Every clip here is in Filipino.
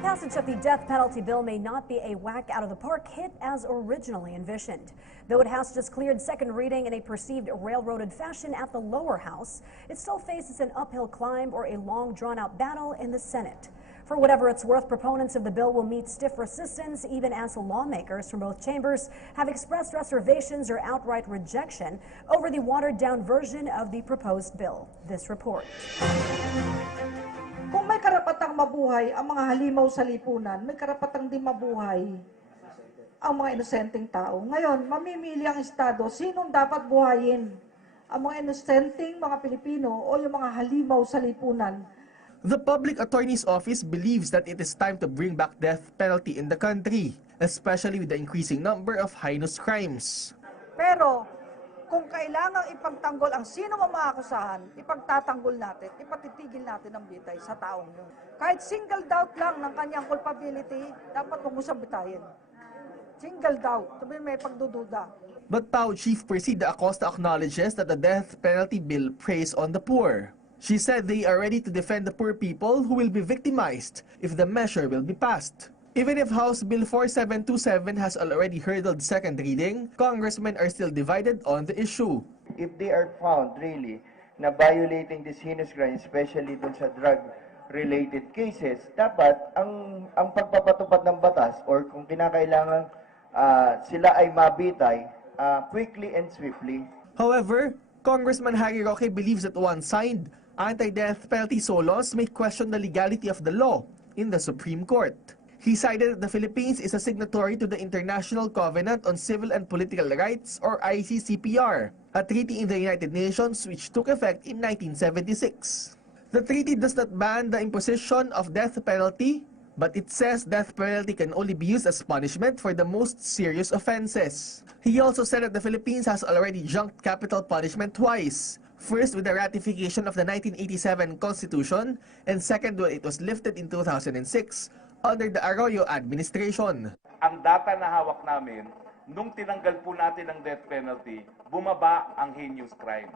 passage of the death penalty bill may not be a whack out of the park hit as originally envisioned. Though it has just cleared second reading in a perceived railroaded fashion at the lower house, it still faces an uphill climb or a long drawn out battle in the Senate. For whatever it's worth, proponents of the bill will meet stiff resistance, even as lawmakers from both chambers have expressed reservations or outright rejection over the watered down version of the proposed bill. This report. Kung may karapatang mabuhay ang mga halimaw sa lipunan, may karapatang din mabuhay ang mga inosenteng tao. Ngayon, mamimili ang Estado sinong dapat buhayin. Ang mga inosenteng mga Pilipino o yung mga halimaw sa lipunan. The Public Attorney's Office believes that it is time to bring back death penalty in the country, especially with the increasing number of heinous crimes. Pero, kung kailangang ipagtanggol ang sino mang maakusahan, ipagtatanggol natin, ipatitigil natin ang bitay sa taong yun. Kahit single doubt lang ng kanyang culpability, dapat huwag mo siyang. Single doubt, sabihin may pagdududa. But Tao Chief Presida Acosta acknowledges that the death penalty bill preys on the poor. She said they are ready to defend the poor people who will be victimized if the measure will be passed. Even if House Bill 4727 has already hurdled second reading, congressmen are still divided on the issue. if they are found really na violating this heinous crime, especially dun sa drug-related cases, dapat ang ang pagpapatupad ng batas or kung kinakailangan ah, sila ay mabitay ah, quickly and swiftly. However, Congressman Harry Roque believes that once signed, anti-death penalty so laws may question the legality of the law in the Supreme Court. He cited that the Philippines is a signatory to the International Covenant on Civil and Political Rights or ICCPR, a treaty in the United Nations which took effect in 1976. The treaty does not ban the imposition of death penalty, but it says death penalty can only be used as punishment for the most serious offenses. He also said that the Philippines has already junked capital punishment twice. First with the ratification of the 1987 Constitution, and second when it was lifted in 2006 under the Arroyo administration. ang data na hawak namin, nung tinanggal po natin ang death penalty, bumaba ang heinous crimes.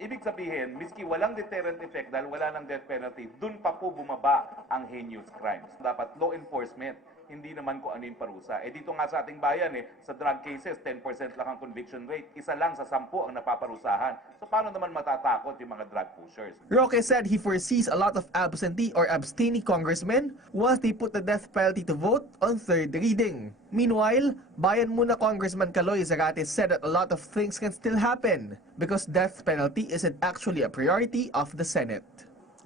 Ibig sabihin, miski walang deterrent effect dahil wala ng death penalty, dun pa po bumaba ang heinous crimes. Dapat law enforcement, hindi naman kung ano yung parusa. Eh dito nga sa ating bayan, eh, sa drug cases, 10% lang ang conviction rate. Isa lang sa 10 ang napaparusahan. So paano naman matatakot yung mga drug pushers? Roque said he foresees a lot of absentee or abstaining congressmen once they put the death penalty to vote on third reading. Meanwhile, Bayan Muna Congressman Caloy Zarate said that a lot of things can still happen because death penalty isn't actually a priority of the Senate.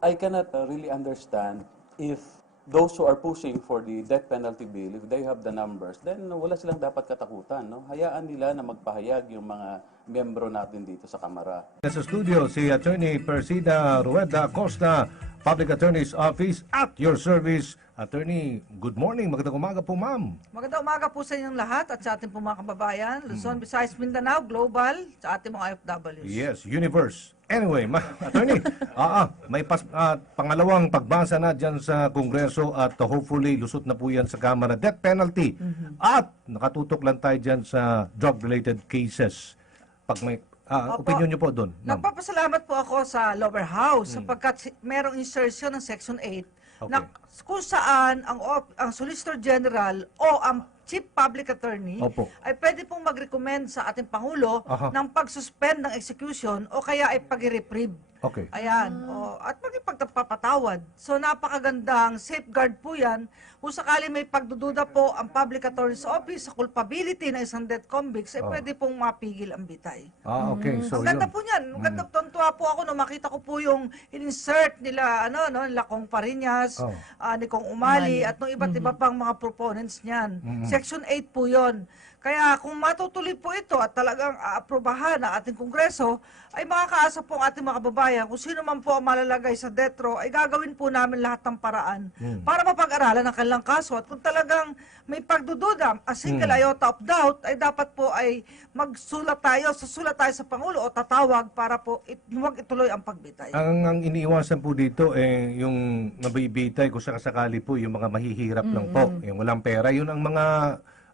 I cannot uh, really understand if those who are pushing for the death penalty bill, if they have the numbers, then wala silang dapat katakutan. No? Hayaan nila na magpahayag yung mga membro natin dito sa Kamara. Sa studio, si Attorney Persida Rueda Acosta, Public Attorney's Office at your service. Attorney, good morning. Magandang umaga po, ma'am. Magandang umaga po sa inyong lahat at sa ating po mga kababayan, Luzon, Visayas, Mindanao, Global, sa ating mga FWs. Yes, universe. Anyway, ma attorney, ah, ah, may pas, ah, pangalawang pagbasa na dyan sa Kongreso at hopefully lusot na po yan sa Kamara. Death penalty. At nakatutok lang tayo dyan sa drug-related cases. Pag may ah, Opo. opinion niyo po doon, ma'am. Nagpapasalamat po ako sa lower house sapagkat si- merong insertion ng Section 8 na Okay. kung saan ang, ang Solicitor General o ang Chief Public Attorney Opo. ay pwede pong mag-recommend sa ating Pangulo Aha. ng pag-suspend ng execution o kaya ay pag-reprieve. Okay. Ayan. O, at maging pagpapatawad. So napakagandang safeguard po yan. Kung sakali may pagdududa po ang Public Attorney's Office sa culpability ng isang death convicts, ay Oh. pwede pong mapigil ang bitay. Ah, okay. So, ang ganda yun. po niyan. Ang ganda tontuwa po ako nung makita ko po yung insert nila, ano, no, nila Kong Parinas, Oh. ah, ni Kong Umali, at nung iba't iba pang mga proponents niyan. Section 8 po yon. Kaya kung matutuloy po ito at talagang aprobahan ng ating Kongreso, ay makakaasa po ang ating mga kababayan kung sino man po ang malalagay sa death row, ay gagawin po namin lahat ng paraan para mapag-aralan ang kanilang kaso. At kung talagang may pagdududa, a single iota of doubt, ay dapat po ay magsulat tayo, susulat tayo sa Pangulo o tatawag para po it, huwag ituloy ang pagbitay. Ang, ang iniiwasan po dito, eh, yung nabibitay kung sakasakali po, yung mga mahihirap lang po, yung walang pera, yun ang mga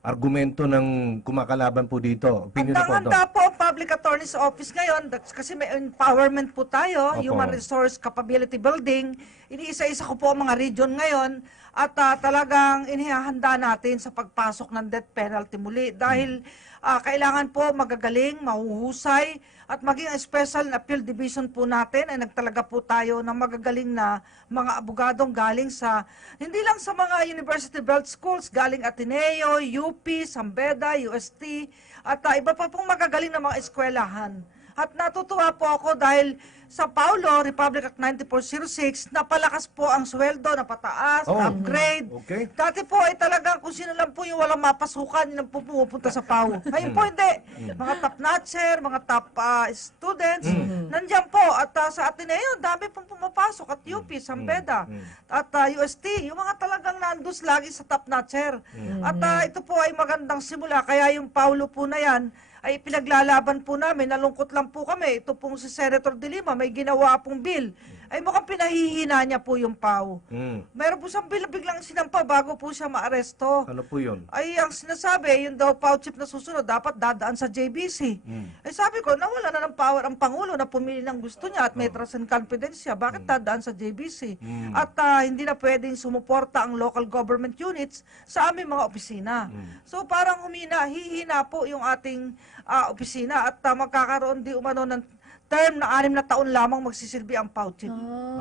argumento ng kumakalaban po dito. Opinion niyo po, Dong. Handa po ang Public Attorney's Office ngayon that's kasi may empowerment po tayo, Opo. Human Resource Capability Building. Iniisa-isa ko po ang mga region ngayon at ah, talagang inihahanda natin sa pagpasok ng death penalty muli dahil ah, kailangan po magagaling, mahuhusay at maging Special Appeal Division po natin ay nagtalaga po tayo ng magagaling na mga abogadong galing sa hindi lang sa mga University Belt Schools, galing Ateneo, UP, Sambeda, UST, at ah, iba pa pong magagaling na mga eskwelahan. At natutuwa po ako dahil sa Paulo, Republic Act 9406, napalakas po ang sweldo, napataas, Oh, na-upgrade. okay. Dati po ay talagang kung sino lang po yung walang mapasukan, yun po pumupunta sa PAO. Ngayon po hindi. Mga top notcher, mga top ah, students, nandiyan po. At ah, sa Ateneo, dami pong pumapasok. At UP, Sambeda, at ah, UST, yung mga talagang nandus lagi sa top notcher. At ah, ito po ay magandang simula. Kaya yung Paulo po na yan, ay pinaglalaban po namin, nalungkot lang po kami. Ito pong si Senator De Lima, may ginawa pong bill. Ay mukhang pinahihina niya po yung PAO. Mm. Meron po siyang biglang sinampa bago po siya maaresto. Ano po yun? Ay, ang sinasabi, yung daw PAO chief na susunod, dapat dadaan sa JBC. Ay sabi ko, nawala na ng power ang Pangulo na pumili ng gusto niya at may trust and confidence siya. Bakit dadaan sa JBC? At ah, hindi na pwedeng sumuporta ang local government units sa aming mga opisina. So parang humina, hihina po yung ating ah, opisina at ah, magkakaroon di umano ng term na anim na taon lamang magsisilbi ang PAO chief.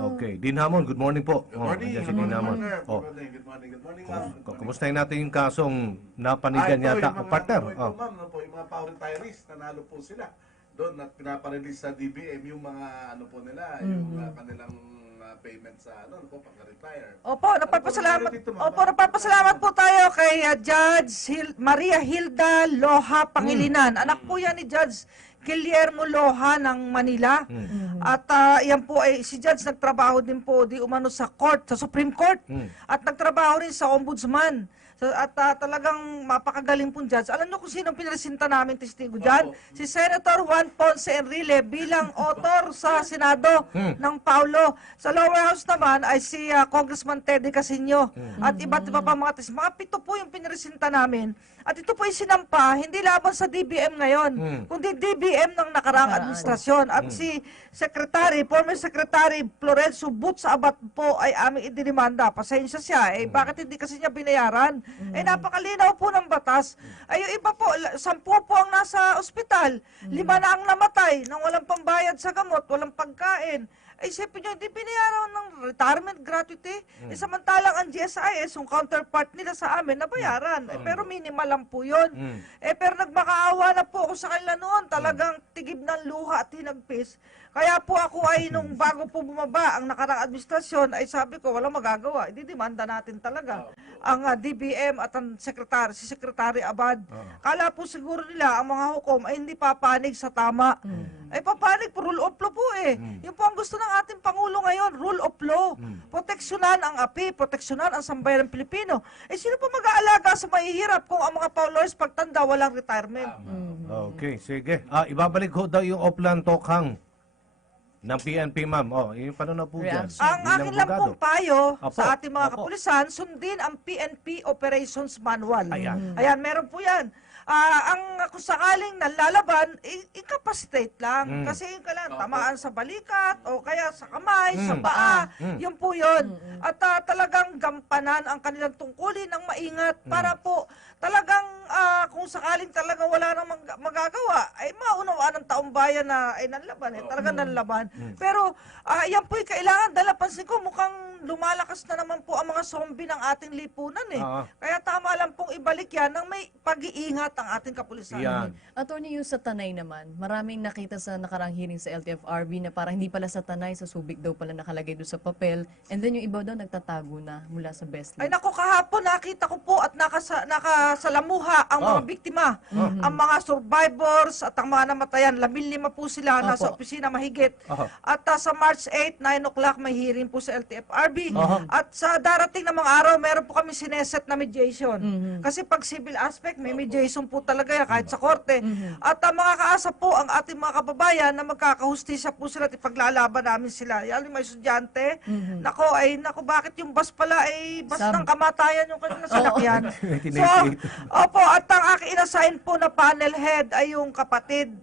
Okay. Dean Hamon, good morning po. Good Oh, morning. nandiyan si Good Dean morning, Hamon. Partner. Oh, Good morning, good morning, good morning, ma'am. ku- kumustahin natin yung kasong napanigan Ah, ito, yata. yung mga- Partner, ito, oh. ma'am, ano po, yung mga power retirees, nanalo po sila. Doon at pinaparelease sa DBM yung mga ano po nila, yung Mm-hmm. uh, kanilang payment sa ano, ano po, pagka-retire. Opo, napapasalamat. nangyari dito, ma'am? Opo, napapasalamat po tayo kay uh, Judge Hil- Maria Hilda Loha Pangilinan. Anak po yan ni Judge Guillermo Loha ng Manila. At ah, yan po ay si Judge nagtrabaho din po di umano sa court, sa Supreme Court. At nagtrabaho rin sa Ombudsman. So, at ah, talagang mapakagaling pong judge. Alam niyo kung sino pinaresinta namin testigo dyan? Si Senator Juan Ponce Enrile bilang author sa Senado ng Paulo. Sa lower house naman ay si ah, Congressman Teddy Casino at iba't iba pa mga testigo. Mga pito po yung pinaresinta namin. At ito po ay sinampa, hindi laban sa DBM ngayon, kundi DBM ng nakaraang administrasyon. At si Secretary, former Secretary Florencio Boots Abat po ay aming idinimanda. Pasensya siya, eh bakit hindi kasi niya binayaran? Eh napakalinaw po ng batas. Ay yung iba po, sampu po ang nasa ospital, lima na ang namatay nang walang pambayad sa gamot, walang pagkain. Ay, isipin nyo, hindi binayaran ng retirement gratuity. Eh, samantalang ang GSIS, yung counterpart nila sa amin, nabayaran. Eh, pero minimal lang po yun. Eh, pero nagmakaawa na po ako sa kanila noon. Talagang tigib ng luha at hinagpis. Kaya po ako ay nung bago po bumaba ang nakarang administrasyon, ay sabi ko, walang magagawa. Ididimanda natin talaga ang ah, DBM at ang sekretary, si Secretary Abad. Kala po siguro nila ang mga hukom ay hindi papanig sa tama. Ay papanig po, rule of law po eh. Yun po ang gusto ng ating Pangulo ngayon, rule of law. Proteksyonan ang api, proteksyonan ang sambayan ng Pilipino. Eh sino pa mag-aalaga sa mahihirap kung ang mga Paulors pagtanda walang retirement? Okay, sige. Ah, ibabalik ko daw yung Oplan Tokhang ng PNP, ma'am. Oh, yung paano na po dyan? Reaction. Ang Bilang akin lang abogado. pong payo Apo, sa ating mga apo. kapulisan, sundin ang PNP Operations Manual. Ayan. Ayan, meron po yan. Ah, ang kung sakaling nalalaban, incapacitate lang. Kasi yung kailangan tamaan sa balikat o kaya sa kamay, sa paa. Yun po yun. At ah, talagang gampanan ang kanilang tungkulin ng maingat para po talagang ah, kung sakaling talagang wala nang mag- magagawa, ay maunawaan ng taong bayan na ay nanlaban. Eh, talagang nanlaban. Pero ah, yan po'y kailangan dahil napansin ko mukhang lumalakas na naman po ang mga zombie ng ating lipunan eh. Oo. Kaya tama lang pong ibalik yan ng may pag-iingat ang ating kapulisan. Yan. Attorney, yung sa Tanay naman, maraming nakita sa nakarang hearing sa LTFRB na parang hindi pala sa Tanay, sa Subic daw pala nakalagay doon sa papel. And then yung iba daw nagtatago na mula sa best Ay list. naku, kahapon nakita ko po at nakasa, nakasalamuha ang mga Oh. biktima. Ang mga survivors at ang mga namatayan. Labing lima po sila nasa Opo. opisina mahigit. Oho. At ah, sa March 8, 9 o'clock may hearing po sa LTFRB. Oho. At sa darating na mga araw, meron po kami sineset na mediation. Kasi pag civil aspect, may mediation po talaga yan kahit sa korte. At ang mga kaasa po ang ating mga kababayan na magkakahustisya po sila at ipaglalaban namin sila. Yan yung mga estudyante. Nako, ay, nako, bakit yung bus pala ay bus Sab- ng kamatayan yung kanilang sinakyan? so, 1988. opo, at ang aking inassign po na panel head ay yung kapatid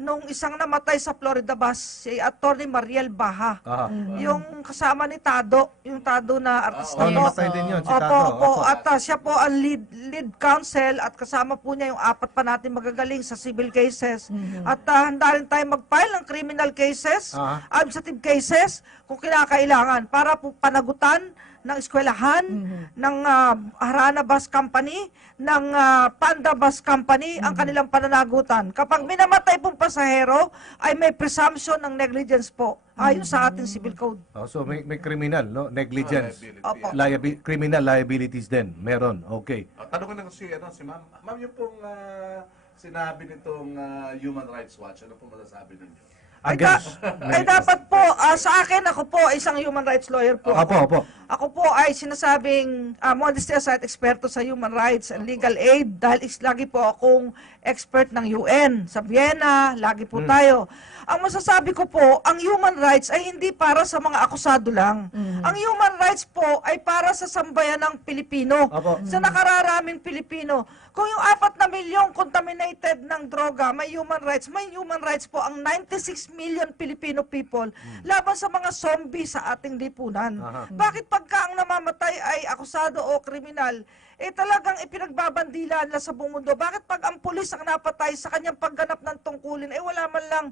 nung isang namatay sa Florida bus, si Attorney Mariel Baha. Ah. Yung kasama ni Tado, yung Tado na artista Oh, po. namatay din yun, si Opo, Tado. opo. Opo. At ah, siya po ang lead, lead counsel at kasama po niya yung apat pa natin magagaling sa civil cases. At ah, handa rin tayo mag-file ng criminal cases, Ah. administrative cases, kung kinakailangan para po panagutan ng eskwelahan, ng ah, Harana Bus Company, ng ah, Panda Bus Company, ang kanilang pananagutan. Kapag minamatay pong pasahero, ay may presumption ng negligence po, ayon sa ating civil code. Oh, so may, may criminal, no? Negligence. Opo. Liabi- criminal liabilities din. Meron. Okay. Uh, tanongin lang si, ano, si ma'am. Ma'am, yung pong ah, sinabi nitong ah, Human Rights Watch, ano po masasabi ninyo? Ay, da- Against. ay dapat po, ah, sa akin, ako po, isang human rights lawyer po. Opo, opo. Ako po ay sinasabing uh, modesty aside, eksperto sa human rights and legal aid dahil is, lagi po akong expert ng UN. Sa Vienna, lagi po tayo. Ang masasabi ko po, ang human rights ay hindi para sa mga akusado lang. Ang human rights po ay para sa sambayan ng Pilipino. Opo. Sa nakararaming Pilipino. Kung yung apat na milyong contaminated ng droga, may human rights, may human rights po ang 96 million Filipino people laban sa mga zombie sa ating lipunan. Aha. Bakit pagka ang namamatay ay akusado o kriminal, eh talagang ipinagbabandila nila sa buong mundo? Bakit pag ang pulis ang napatay sa kanyang pagganap ng tungkulin, eh wala man lang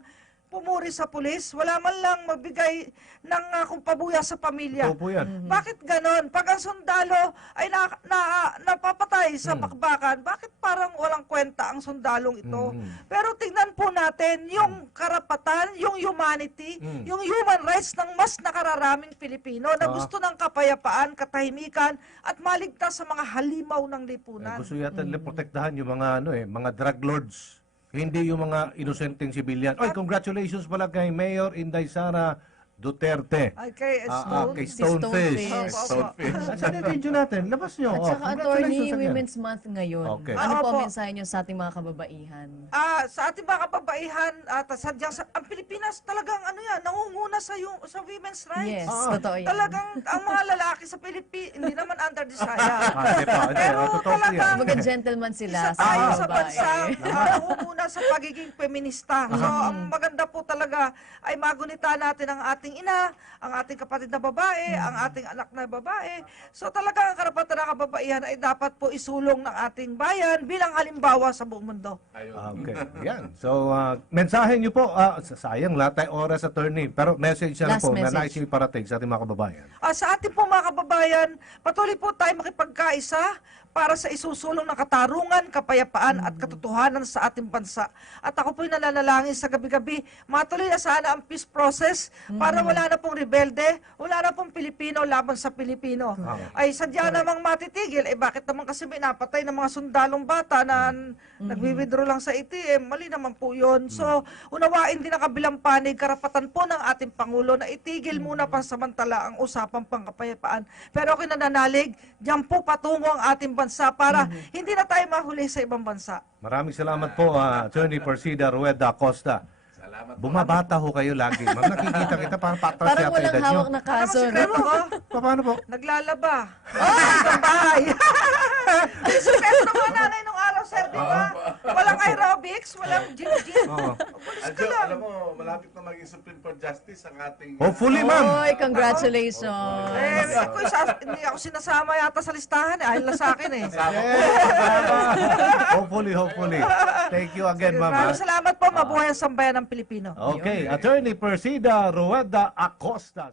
pumuri sa pulis, wala man lang magbigay ng uh, kumpabuya sa pamilya. Opo yan. Bakit ganon? Pag ang sundalo ay na, na, napapatay sa bakbakan, bakit parang walang kwenta ang sundalong ito? Pero tingnan po natin yung karapatan, yung humanity, yung human rights ng mas nakararaming Pilipino na Ah. gusto ng kapayapaan, katahimikan, at maligtas sa mga halimaw ng Eh, lipunan. gusto yata nila protektahan yung mga ano eh, mga drug lords. Hindi yung mga inosenteng civilian. Oy, congratulations pala kay Mayor Inday Sara Duterte. Ay, kay Ah, ah, Stone. kay Si Stonefish. Stonefish. Opo, opo. Yung video natin? Labas nyo. At Oh, saka attorney, again. Women's Month ngayon. Okay. Ano Ah, po opo. ang mensahe nyo sa ating mga kababaihan? Ah, sa ating mga kababaihan at sadyang sa, ang Pilipinas talagang ano yan, nangunguna sa yung sa women's rights. Yes, Ah. totoo yan. Talagang ang mga lalaki sa Pilipinas hindi naman under desire. Ah, hindi pa, hindi. Pero Ah, totoo po yan. talagang Mga gentleman sila sa tayo mga sa babae. bansa nangunguna sa pagiging feminista. So, ang maganda po talaga ay magunita natin ang ating ina, ang ating kapatid na babae, ang ating anak na babae. So, talaga ang karapatan ng kababaihan ay dapat po isulong ng ating bayan bilang halimbawa sa buong mundo. Okay. Yan. So, ah, mensahe nyo po, ah, sayang lahat tayo oras attorney, pero message na lang Last po na message. nais nyo iparating sa ating mga kababayan. Ah, sa ating po mga kababayan, patuloy po tayo makipagkaisa para sa isusulong ng katarungan, kapayapaan at katotohanan sa ating bansa. At ako po'y nananalangin sa gabi-gabi, matuloy na sana ang peace process para wala na pong rebelde, wala na pong Pilipino laban sa Pilipino. Ay sadya namang matitigil, eh bakit naman kasi may napatay ng mga sundalong bata na nagwi-withdraw lang sa ATM, mali naman po yun. So, unawain din ang kabilang panig, karapatan po ng ating Pangulo na itigil muna pansamantala ang usapang pangkapayapaan. Pero ako nananalig, diyan po patungo ang ating bansa para hindi na tayo mahuli sa ibang bansa. Maraming salamat po, ah, Attorney Persida Rueda Acosta. Salamat po. Bumabata ho kayo lagi. Ma'am, nakikita kita parang patras Parang yata walang edad nyo. hawak na Ano kaso. ang sikreto no? ko? Pa- Paano po? Naglalaba. Oh, hanggang bahay. Yung sikreto ng mga nanay nung araw, sir, di ba? Aerobics, walang gym-gym. Oo. Pulis ka Aljo, lang. alam mo, malapit na maging Supreme Court Justice ang ating... ah, Hopefully, ma'am. Oy, congratulations. Eh, ako, isa- hindi ako sinasama yata sa listahan eh. Ayaw lang sa akin eh. hopefully, hopefully. Thank you again, ma'am. ah. Maraming salamat po. Mabuhay ang sambayan ng Pilipino. Okay, Attorney Persida Rueda Acosta.